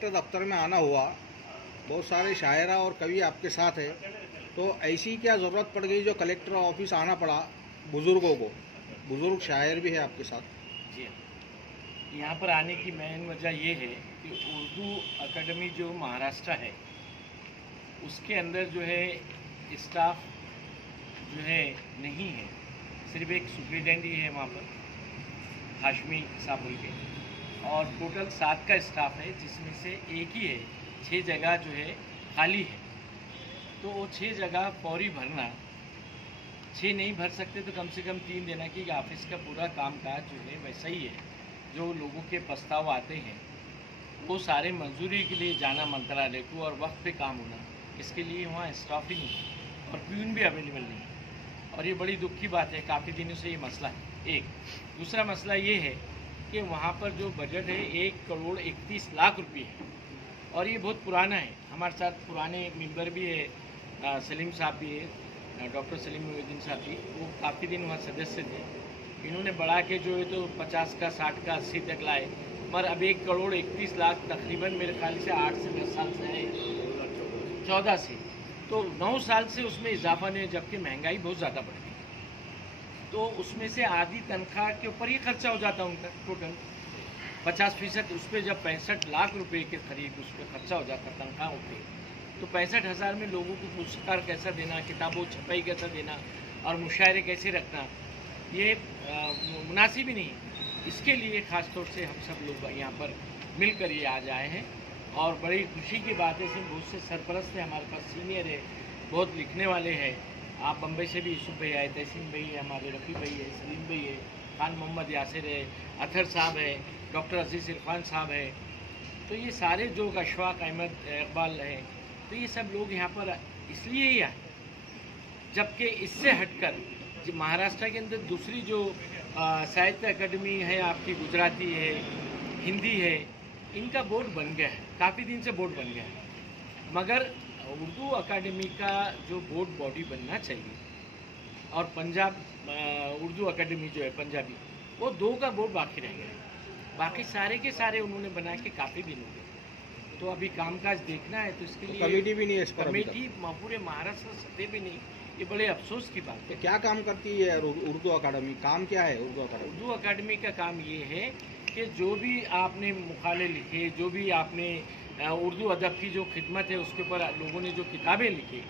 Collector दफ्तर में आना हुआ, बहुत सारे शायरा और कवि आपके साथ है, तो ऐसी क्या ज़रूरत पड़ गई जो कलेक्टर ऑफिस आना पड़ा बुज़ुर्गों को? बुज़ुर्ग शायर भी है आपके साथ। जी, यहाँ पर आने की मेन वजह ये है कि उर्दू अकेडमी जो महाराष्ट्र है उसके अंदर जो है स्टाफ जो है नहीं है, सिर्फ एक सुप्रिटेंडेंट ही है वहाँ पर, हाशमी साहब बोल के, और टोटल 7 का स्टाफ है, जिसमें से एक ही है, 6 जगह जो है खाली है। तो वो 6 जगह फौरी भरना, 6 नहीं भर सकते तो कम से कम 3 देना, कि ऑफिस का पूरा कामकाज जो है वैसा ही है। जो लोगों के प्रस्ताव आते हैं वो सारे मंजूरी के लिए जाना मंत्रालय को और वक्त पे काम होना, इसके लिए वहाँ स्टाफ ही नहीं है और प्यून भी अवेलेबल नहीं है। और ये बड़ी दुख की बात है, काफ़ी दिनों से ये मसला है। एक दूसरा मसला ये है कि वहाँ पर जो बजट है 1,31,00,000 रुपये है, और ये बहुत पुराना है। हमारे साथ पुराने मेंबर भी है, सलीम साहब भी है, डॉक्टर सलीम मोहिउद्दीन साहब भी, वो काफ़ी दिन वहाँ सदस्य थे। इन्होंने बढ़ा के जो है तो 50 का 60 का 80 तक लाए, मगर अब 1,31,00,000 तकरीबन मेरे ख्याल से 8 से 10 साल से है, 14 से, तो 9 साल से उसमें इजाफा नहीं, जबकि महंगाई बहुत ज़्यादा बढ़ गई। तो उसमें से आधी तनख्वाह के ऊपर ही खर्चा हो जाता उनका टोटल 50%। उस पर जब 65 लाख रुपए के करीब उस पर खर्चा हो जाता तनख्वाहों पे, तो 65,000 में लोगों को पुरस्कार कैसा देना, किताबों छपाई कैसा देना और मुशायरे कैसे रखना, ये मुनासिब ही नहीं। इसके लिए ख़ास तौर से हम सब लोग यहाँ पर मिलकर ये आज आए हैं, और बड़ी खुशी की बात है कि बहुत से सरपरस्त हैं हमारे पास, सीनियर है, बहुत लिखने वाले हैं। आप बम्बई से भी यूसुफ भाई आए, तहसीन भाई है, हमारे रफ़ी भाई है, सलीम भाई है, खान मोहम्मद यासिर है, अथर साहब है, डॉक्टर अजीज़ इरफान साहब है, तो ये सारे जो अशफाक अहमद इकबाल है, तो ये सब लोग यहाँ पर इसलिए ही आए। जबकि इससे हटकर महाराष्ट्र के अंदर दूसरी जो साहित्य अकेडमी है आपकी, गुजराती है, हिंदी है, इनका बोर्ड बन गया है, काफ़ी दिन से बोर्ड बन गया है, मगर उर्दू अकेडमी का जो बोर्ड बॉडी बनना चाहिए, और पंजाब उर्दू अकेडमी जो है पंजाबी, वो 2 का बोर्ड बाकी रह गया है। बाकी सारे के सारे उन्होंने बना के काफ़ी दिन हो गए, तो अभी कामकाज देखना है, तो इसके लिए कमेटी भी नहीं है, कमेटी पूरे महाराष्ट्र सतह भी नहीं, ये बड़े अफसोस की बात है। क्या काम करती है उर्दू अकादमी? काम क्या है उर्दू अकादमी? उर्दू अकादमी का काम ये है कि जो भी आपने मुकाले लिखे, जो भी आपने उर्दू अदब की जो खिदमत है उसके ऊपर लोगों ने जो किताबें लिखी,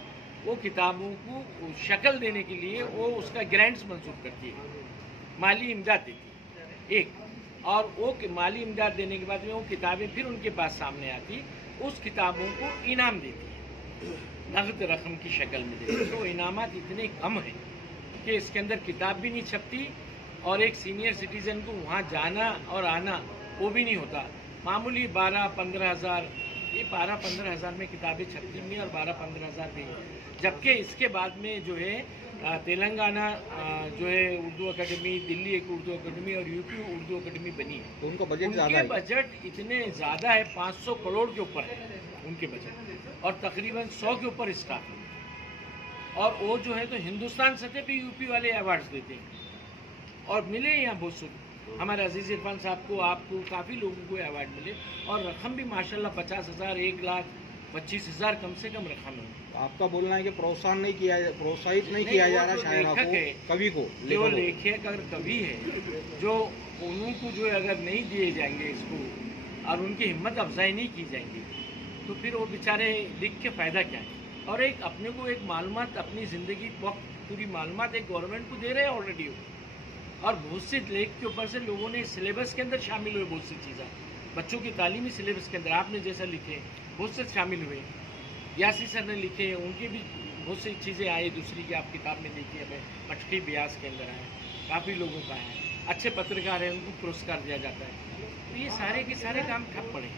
वो किताबों को शक्ल देने के लिए वो उसका ग्रांट्स मंजूर करती है, माली इमदाद देती है एक, और वो माली इमदाद देने के बाद में वो किताबें फिर उनके पास सामने आती, उस किताबों को इनाम देती है, नगद रकम की शक्ल में देती है। तो इनामात इतने कम हैं कि इसके अंदर किताब भी नहीं छपती, और एक सीनियर सिटीज़न को वहाँ जाना और आना वो भी नहीं होता। मामूली 12-15 हज़ार, ये 12-15 हज़ार में किताबें छपती नहीं, और 12-15 हज़ार भी, जबकि इसके बाद में जो है तेलंगाना जो है उर्दू अकेडमी, दिल्ली एक उर्दू अकेडमी और यूपी उर्दू अकेडमी बनी है। तो उनका बजट ज़्यादा है, बजट इतने ज़्यादा है, 500 करोड़ के ऊपर है उनके बजट, और तकरीबन 100 के ऊपर स्टाफ है, और वो जो है तो हिंदुस्तान सतह पे यूपी वाले अवार्ड्स देते हैं, और मिले यहाँ बहुत से हमारे अजीज़ इरफान साहब को, आपको, काफ़ी लोगों को अवार्ड मिले, और रकम भी माशाल्लाह 50,000, 1,25,000 कम से कम रकम है। आपका बोलना है कि प्रोत्साहित नहीं किया जा रहा शायरा को, कवि को, जो लेखक अगर कवि है, जो उनको जो अगर नहीं दिए जाएंगे इसको, और उनकी हिम्मत अफजाई नहीं की जाएंगी, तो फिर वो बेचारे लिख के फ़ायदा क्या है। और एक अपने को एक मालूमात, अपनी ज़िंदगी वक्त पूरी मालूमात एक गवर्नमेंट को दे रहे हैं ऑलरेडी, और बहुत से लेख के ऊपर से लोगों ने सिलेबस के अंदर शामिल हुए, बहुत सी चीज़ें बच्चों की तालीमी सिलेबस के अंदर आपने जैसा लिखे बहुत से शामिल हुए, यासी सर ने लिखे, उनकी भी बहुत सी चीज़ें आई, दूसरी की आप किताब में देखिए, हमें मटकी ब्यास के अंदर आए, काफ़ी लोगों का है, अच्छे पत्रकार हैं, उनको पुरस्कार दिया जाता है। तो ये सारे के सारे काम ठप पड़े,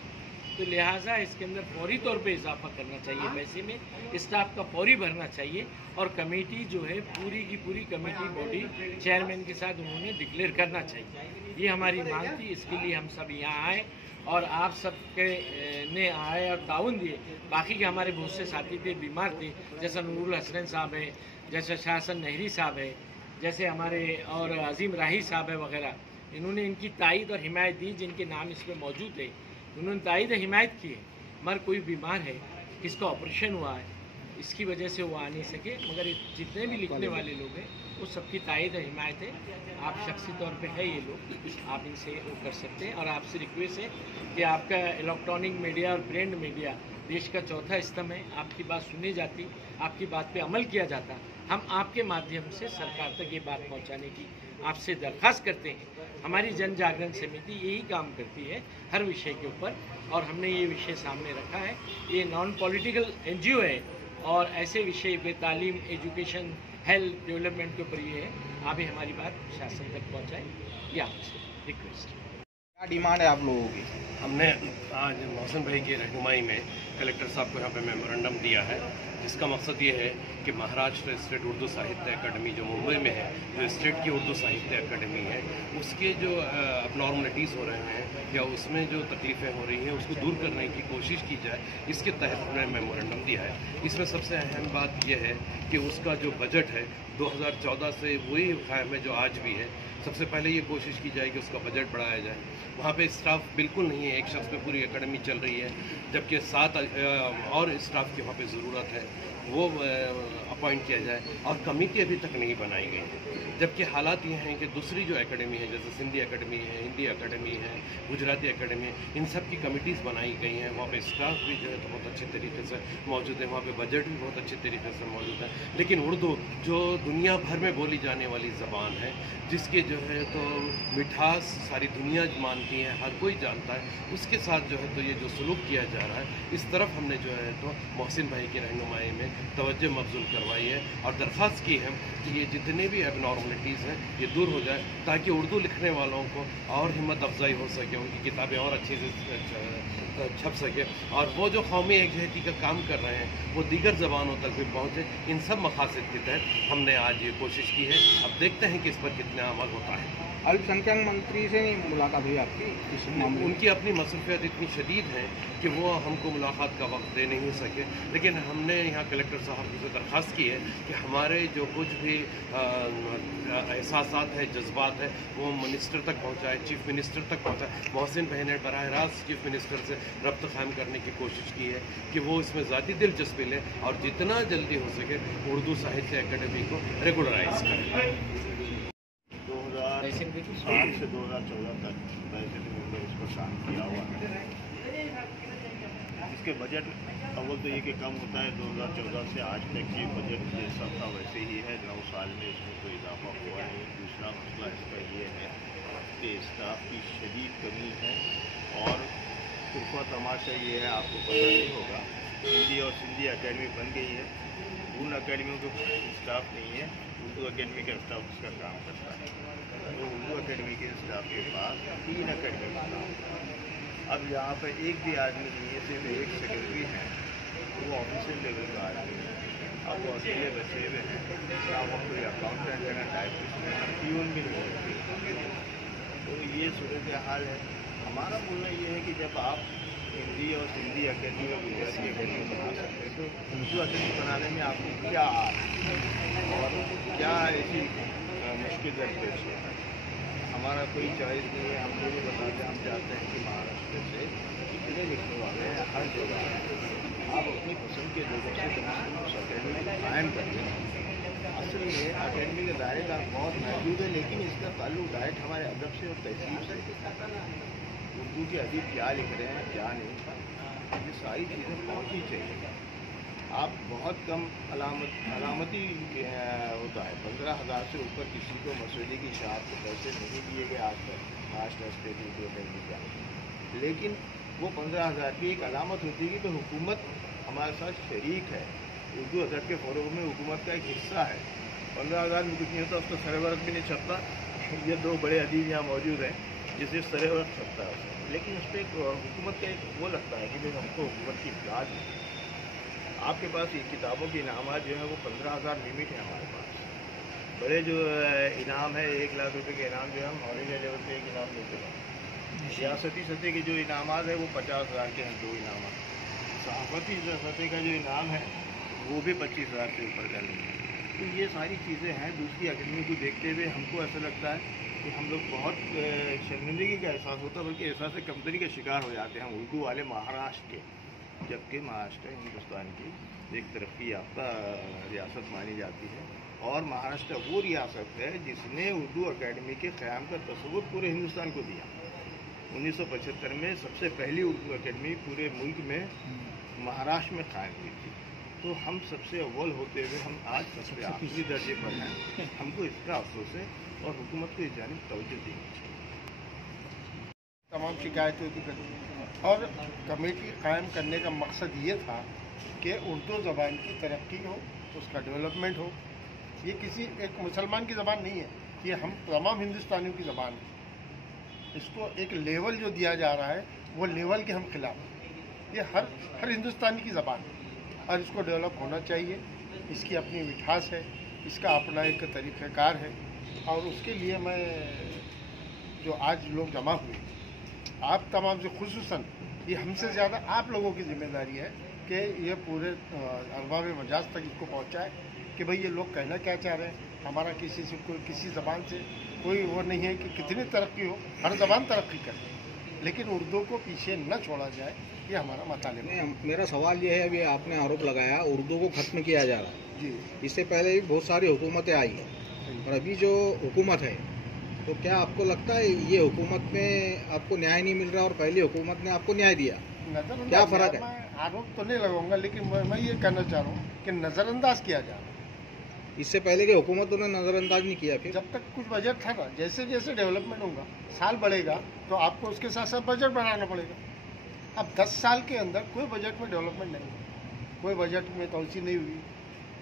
तो लिहाजा इसके अंदर फौरी तौर पे इजाफा करना चाहिए, पैसे में स्टाफ का फौरी भरना चाहिए, और कमेटी जो है पूरी की पूरी कमेटी बॉडी चेयरमैन के साथ उन्होंने डिक्लेयर करना चाहिए। ये हमारी मांग थी, इसके लिए हम सब यहाँ आए, और आप सब के ने आए और ताउन दिए। बाकी के हमारे बहुत से साथी थे, बीमार थे, जैसा नूरुल हसन साहब है, जैसे शाहसन नहरी साहब है, जैसे हमारे और अजीम राही साहब है वगैरह, इन्होंने इनकी तायद और हिमायत दी, जिनके नाम इसमें मौजूद है। उन्होंने तायद हिमायत की है। मगर कोई बीमार है, किसका ऑपरेशन हुआ है, इसकी वजह से वो आ नहीं सके, मगर जितने भी लिखने वाले लोग हैं वो सबकी तायद हिमायत है। आप शख्सी तौर पे है ये लोग, आप इनसे वो कर सकते हैं। और आपसे रिक्वेस्ट है कि आपका इलेक्ट्रॉनिक मीडिया और प्रिंट मीडिया देश का चौथा स्तंभ है, आपकी बात सुनी जाती, आपकी बात पे अमल किया जाता। हम आपके माध्यम से सरकार तक ये बात पहुंचाने की आपसे दरख्वास्त करते हैं। हमारी जन जागरण समिति यही काम करती है हर विषय के ऊपर, और हमने ये विषय सामने रखा है। ये नॉन पॉलिटिकल एनजीओ है और ऐसे विषय पे तालीम, एजुकेशन, हेल्थ, डेवलपमेंट के ऊपर ये है। आप ही हमारी बात शासन तक पहुंचाएं, ये आपसे रिक्वेस्ट। क्या डिमांड है आप लोगों की? हमने आज मोहसिन भाई की रहनुमाई में कलेक्टर साहब को यहाँ पे मेमोरेंडम दिया है, जिसका मकसद ये है कि महाराष्ट्र स्टेट उर्दू साहित्य अकेडमी जो मुंबई में है, जो स्टेट की उर्दू साहित्य अकेडमी है, उसके जो अबनॉर्मलिटीज़ हो रहे हैं या उसमें जो तकलीफ़ें हो रही हैं उसको दूर करने की कोशिश की जाए। इसके तहत हमने मेमोरेंडम दिया है। इसमें सबसे अहम बात यह है कि उसका जो बजट है 2014 से वही कायम है जो आज भी है। सबसे पहले ये कोशिश की जाए कि उसका बजट बढ़ाया जाए। वहाँ पे स्टाफ बिल्कुल नहीं है, एक शख्स पे पूरी एकेडमी चल रही है, जबकि 7 और स्टाफ की वहाँ पे ज़रूरत है, वो अपॉइंट किया जाए। और कमेटी अभी तक नहीं बनाई गई है, जबकि हालात ये हैं कि दूसरी जो एकेडमी है, जैसे सिंधी एकेडमी है, हिंदी एकेडमी है, गुजराती एकेडमी है, इन सब की कमेटीज़ बनाई गई हैं। वहाँ पे स्टाफ भी जो है तो बहुत अच्छे तरीके से मौजूद है, वहाँ पे बजट भी बहुत अच्छे तरीके से मौजूद है। लेकिन उर्दू जो दुनिया भर में बोली जाने वाली ज़बान है, जिसके जो है तो मिठास सारी दुनिया मानती है, हर कोई जानता है, उसके साथ जो है तो ये जो सलूक किया जा रहा है, इस तरफ हमने जो है तो मोहसिन भाई की रहनुमाई में तवज्जो मबज़ूल करवाई है और दरख्वास्त की है कि ये जितने भी एबनॉर्मलिटीज़ हैं ये दूर हो जाए, ताकि उर्दू लिखने वालों को और हिम्मत अफजाई हो सके, उनकी किताबें और अच्छी से छप सके, और वो जो कौमी एकजहती का काम कर रहे हैं वो दीगर ज़बानों तक भी पहुँचे। इन सब मकासद के तहत हमने आज ये कोशिश की है। अब देखते हैं कि इस पर कितना अमल होता है। अल्पसंख्यक मंत्री से नहीं मुलाकात हुई आपकी इस मामले में? उनकी अपनी मसरूफियत इतनी शदीद है कि वो हमको मुलाकात का वक्त दे नहीं सके, लेकिन हमने यहाँ कलेक्टर साहब से दरख्वास्त की है कि हमारे जो कुछ भी एहसासात है, जज्बात है, वो मिनिस्टर तक पहुँचाए, चीफ मिनिस्टर तक पहुँचाए। मोहसिन भाई ने बराह रास्त चीफ मिनिस्टर से रब्त कायम करने की कोशिश की है कि वो इसमें ज़ाती दिलचस्पी लें और जितना जल्दी हो सके उर्दू साहित्य अकेडमी को रेगुलराइज करें। 2008 से 2014 तक वैसे तो इस पर काम किया हुआ है। इसके बजट अव्वल तो ये कि कम होता है, 2014 से आज तक ये बजट जैसा था वैसे ही है, 9 साल में इसमें कोई इजाफा हुआ है। दूसरा मसला इसका ये है कि स्टाफ की शदीद कमी है, और तुरफा तमाशा ये है, आपको पता नहीं होगा, हिंदी और सिंधी अकेडमी बन गई है, उन अकेडमियों के स्टाफ नहीं है, उर्दू अकेडमी का स्टाफ उसका काम करता है। तो उर्दू अकेडमी के स्टाफ के पास 3 अकेडमी का स्टाफ है। अब यहाँ पर एक भी आदमी नहीं है, सिर्फ एक सेक्रेटरी है, तो वो ऑफिशियल लेवल का आदमी है। अब वो अकेले बचे हुए हैं, ना वो कोई अकाउंटेंट है, ना टाइपिस्ट है, ना प्यून भी नहीं है। तो ये सूरत हाल है। हमारा बोलना ये है कि जब आप हिंदी और सिंधी अकेडमी और गुजराती अकेडमी बना सकते हैं, तो उर्दू अकेडमी बनाने में आपको क्या और क्या ऐसी मुश्किल दरपेश है? हमारा कोई चॉइस नहीं है। हम लोग बताते हम चाहते हैं कि महाराष्ट्र से जितने लिखने वाले हैं हर जगह आप अपनी पसंद के लोगों से उस अकेडमी को कायम करें। असल में अकेडमी के दायरेदार बहुत मौजूद है, लेकिन इसका ताल्लुक डायरेक्ट हमारे अदब से और तहजीब से, उर्दू के अदीब क्या लिख रहे हैं क्या नहीं, ये सारी चीज़ें पहुँचनी चाहिए। आप बहुत कम अलामती होता है, 15,000 से ऊपर किसी को मसूदी की शाख के पैसे नहीं दिए गए आज तक महाराष्ट्र स्टेट उर्दू अकेडमी का। लेकिन वो 15,000 की एक अलामत होती है कि हुकूमत हमारे साथ शरीक है, उर्दू अदब के फ़रोग़ में हुकूमत का एक हिस्सा है। 15,000 में कुछ नहीं होता, उसका सरवर्क भी नहीं छपता। ये 2 बड़े अदीब यहाँ मौजूद हैं जिसे सरवर्क छपता है, लेकिन उस पर एक हुकूमत का एक वो लगता है कि भाई हमको हुकूमत की इमदाद है। आपके पास ये किताबों के इनामात जो है वो 15,000 लिमिट है हमारे पास। बड़े जो इनाम है 1 लाख रुपए के इनाम जो है हम ऑल इंडिया लेवल पे एक इनाम लेते हैं। रियासती सतह के जो इनामात है वो 50,000 के हैं, 2 इनामात। सहाफ़ती सतह का जो इनाम है वो भी 25,000 से ऊपर का नहीं है। तो ये सारी चीज़ें हैं। दूसरी अकेडमी को देखते हुए हमको ऐसा लगता है कि हम लोग बहुत शर्मिंदगी का एहसास होता है, बल्कि एहसास कमतरी का शिकार हो जाते हैं हम उर्दू वाले महाराष्ट्र के, जबकि महाराष्ट्र हिंदुस्तान की एक तरक्की याफ्ता रियासत मानी जाती है और महाराष्ट्र वो रियासत है जिसने उर्दू अकेडमी के क़याम का तस्वुर पूरे हिंदुस्तान को दिया। 1975 में सबसे पहली उर्दू अकेडमी पूरे मुल्क में महाराष्ट्र में कायम हुई थी। तो हम सबसे अव्वल होते हुए हम आज सबसे आखिरी दर्जे पर हैं। हमको इसका अफसोस है और हुकूमत को इस जानिब तवज्जो देनी चाहिए। तमाम शिकायतें थी और कमेटी कायम करने का मकसद ये था कि उर्दू ज़बान की तरक्की हो, उसका डेवलपमेंट हो। ये किसी एक मुसलमान की ज़बान नहीं है, ये हम तमाम हिंदुस्तानियों की ज़बान है। इसको एक लेवल जो दिया जा रहा है वो लेवल के हम खिलाफ हैं। ये हर हिंदुस्तानी की ज़बान है और इसको डेवलप होना चाहिए। इसकी अपनी मिठास है, इसका अपना एक तरीक़ाकार है और उसके लिए मैं जो आज लोग जमा हुए आप तमाम से खुसूसन ये हमसे ज़्यादा आप लोगों की जिम्मेदारी है कि ये पूरे अरबाब मजाज तक इसको पहुँचाए कि भाई ये लोग कहना क्या चाह रहे हैं। हमारा किसी से कोई किसी ज़बान से कोई वो नहीं है कि कितनी तरक्की हो, हर ज़बान तरक्की करे, लेकिन उर्दू को पीछे न छोड़ा जाए, ये हमारा मतालिब है। मेरा सवाल ये है, अभी आपने आरोप लगाया उर्दू को ख़त्म किया जा रहा है जी, इससे पहले भी बहुत सारी हुकूमतें आई हैं और अभी जो हुकूमत है तो क्या आपको लगता है ये हुकूमत में आपको न्याय नहीं मिल रहा और पहली हुकूमत ने आपको न्याय दिया? क्या फ़र्क है? मैं आरोप तो नहीं लगाऊंगा, लेकिन मैं ये कहना चाह रहा हूँ कि नज़रअंदाज किया जा रहा है। इससे पहले की हुकूमतों ने नज़रअंदाज नहीं किया। फिर जब तक कुछ बजट था ना, जैसे जैसे डेवलपमेंट होगा, साल बढ़ेगा तो आपको उसके साथ साथ बजट बनाना पड़ेगा। अब 10 साल के अंदर कोई बजट में डेवलपमेंट नहीं हुई, कोई बजट में तोसी नहीं हुई,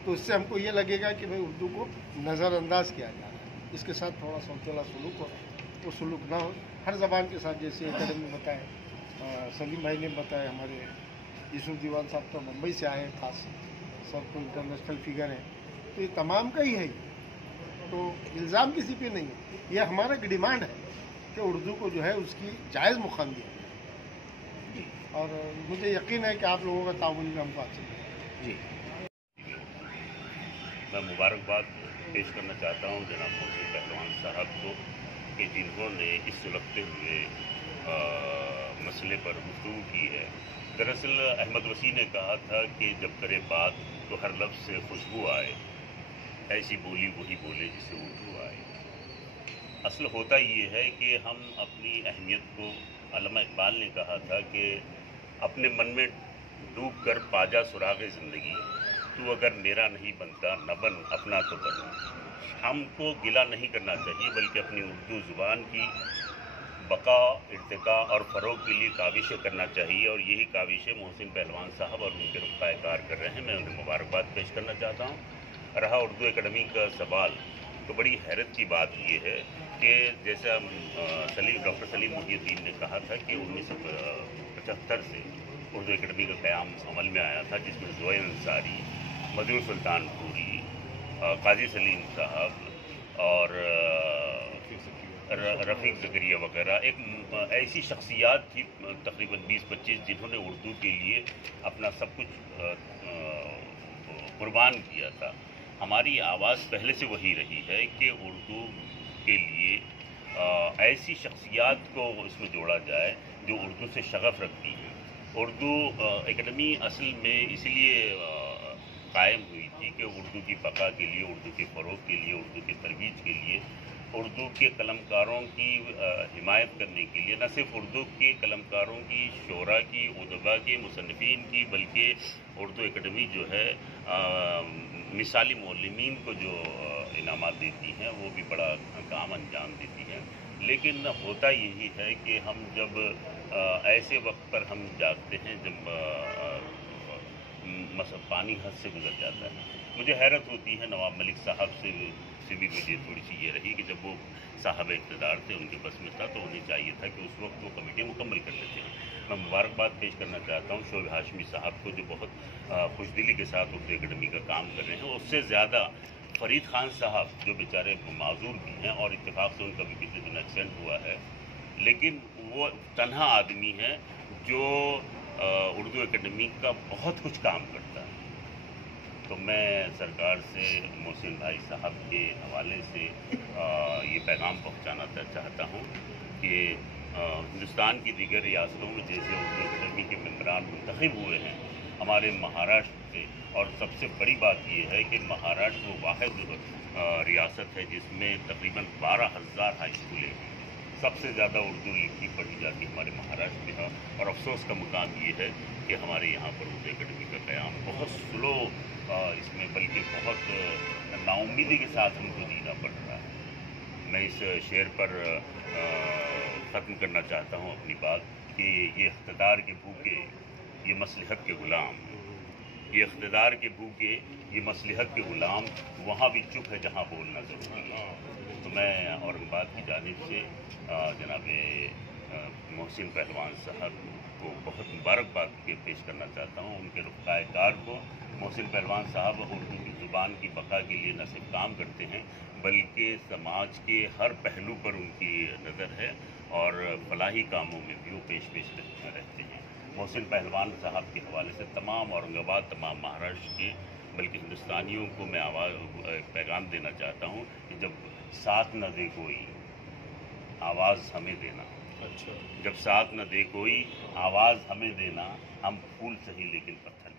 तो उससे हमको ये लगेगा कि भाई उर्दू को नज़रअंदाज किया जा रहा है। इसके साथ थोड़ा सौतेला सलूक हो, वो सलूक ना हो। हर ज़बान के साथ, जैसे एकेडमी बताए, सलीम भाई ने बताया, हमारे यूसुफ दीवान साहब तो मुंबई से आए हैं, खास सब तो इंटरनेशनल फिगर हैं, तो ये तमाम का ही है। तो इल्ज़ाम किसी पे नहीं है, ये हमारा एक डिमांड है कि उर्दू को जो है उसकी जायज़ मुकाम दिया और मुझे यकीन है कि आप लोगों का ताउन में हमको हासिल है। जी, मैं मुबारकबाद पेश करना चाहता हूँ जनाब मोहसिन पहलवान साहब को कि जिन्होंने इस सुलगते हुए मसले पर गुफ्तगू की है। दरअसल अहमद वसी ने कहा था कि जब करे बात तो हर लफ्ज़ से खुशबू आए, ऐसी बोली वही बोले जिसे उर्दू आए। असल होता ये है कि हम अपनी अहमियत को, अल्लामा इकबाल ने कहा था कि अपने मन में डूब कर पाजा सुराग़ ज़िंदगी, तू अगर मेरा नहीं बनता न बन अपना तो बन। हमको गिला नहीं करना चाहिए बल्कि अपनी उर्दू ज़ुबान की बका, इर्तिका और फ़रोग़ के लिए काविशें करना चाहिए और यही काविशें मोहसिन पहलवान साहब और उनके रुफ़ाएकार कर रहे हैं। मैं उन्हें मुबारकबाद पेश करना चाहता हूँ। रहा उर्दू एकेडमी का सवाल, तो बड़ी हैरत की बात ये है कि जैसा डॉक्टर सलीम मुहिउद्दीन ने कहा था कि 1975 से उर्दू एकेडमी का क़याम अमल में आया था, जिसमें ज़ुहैर अंसारी, मदीन सुल्तानपुरी, काजी सलीम साहब और रफ़ीक ज़करिया वगैरह एक ऐसी शख्सियात थी तकरीबन 20-25 जिन्होंने उर्दू के लिए अपना सब कुछ कुर्बान किया था। हमारी आवाज़ पहले से वही रही है कि उर्दू के लिए ऐसी शख्सियात को इसमें जोड़ा जाए जो उर्दू से शगफ़ रखती हैं। उर्दू एकेडमी असल में इसलिए कायम हुई थी कि उर्दू की बका के लिए, उर्दू के फ़रोग़ के लिए, उर्दू की तरवीज के लिए, उर्दू के कलमकारों की हिमायत करने के लिए, न सिर्फ उर्दू के कलमकारों की, शोरा की, उदबा के, मुसन्निफ़ीन की, बल्कि उर्दू एकेडमी जो है मिसाली मुअल्लिमीन को जो इनामात देती हैं वो भी बड़ा काम अंजाम देती हैं। लेकिन होता यही है कि हम जब ऐसे वक्त पर हम जागते हैं जब पानी हद से गुजर जाता है। मुझे हैरत होती है नवाब मलिक साहब से भी मुझे थोड़ी सी ये रही कि जब वो साहब इक़्तिदार थे, उनके बस में था, तो उन्हें चाहिए था कि उस वक्त वो कमेटी मुकम्मल कर लेते हैं। मैं मुबारकबाद पेश करना चाहता हूँ शोएब हाशमी साहब को जो बहुत खुशदिली के साथ उर्दू एकेडमी का काम कर रहे हैं। उससे ज़्यादा फ़रीद ख़ान साहब जो बेचारे माजूर भी हैं और इत्तेफाक से उनका भी पिछले दिन एक्सीडेंट हुआ है, लेकिन वो तन्हा आदमी है जो उर्दू एकेडमी का बहुत कुछ काम करता है। तो मैं सरकार से मोहसिन भाई साहब के हवाले से ये पैगाम पहुंचाना चाहता हूं कि हिंदुस्तान की दीगर रियासतों में जैसे उर्दू अकेडमी के मेंबरान मुंतखब हुए हैं हमारे महाराष्ट्र से, और सबसे बड़ी बात ये है कि महाराष्ट्र वो वाहिद रियासत है जिसमें तकरीबन 12,000 हाई स्कूलें हैं। सबसे ज़्यादा उर्दू लिखी पढ़ी जाती है हमारे महाराष्ट्र में है, और अफसोस का मुकाम ये है कि हमारे यहाँ पर उर्दू अकेडमी का क़याम बहुत स्लो इसमें, बल्कि बहुत नाउम्मीदी के साथ हमको जीना पड़ रहा है। मैं इस शेर पर ख़त्म करना चाहता हूँ अपनी बात कि ये इक़्तिदार के भूखे ये मसलहत के ग़ुलाम, ये इक़्तिदार के भूखे ये मसलहत के ग़ुलाम, वहाँ भी चुप है जहाँ बोलना ज़रूरी है। तो मैं औरंगाबाद की जानिब से जनाब मोहसिन पहलवान साहब को बहुत मुबारकबाद पेश करना चाहता हूँ। उनके रुफ़ाए कार को, मोहसिन पहलवान साहब उर्दू की ज़ुबान की बका के लिए न सिर्फ काम करते हैं बल्कि समाज के हर पहलू पर उनकी नज़र है और फलाही कामों में भी वो पेश रहते हैं। मोहसिन पहलवान साहब के हवाले से तमाम औरंगाबाद, तमाम महाराष्ट्र के, बल्कि हिंदुस्तानियों को मैं पैगाम देना चाहता हूँ कि जब साथ न दे कोई आवाज़ हमें देना। अच्छा, जब साथ न दे कोई आवाज़ हमें देना, हम फूल सही लेकिन पत्थर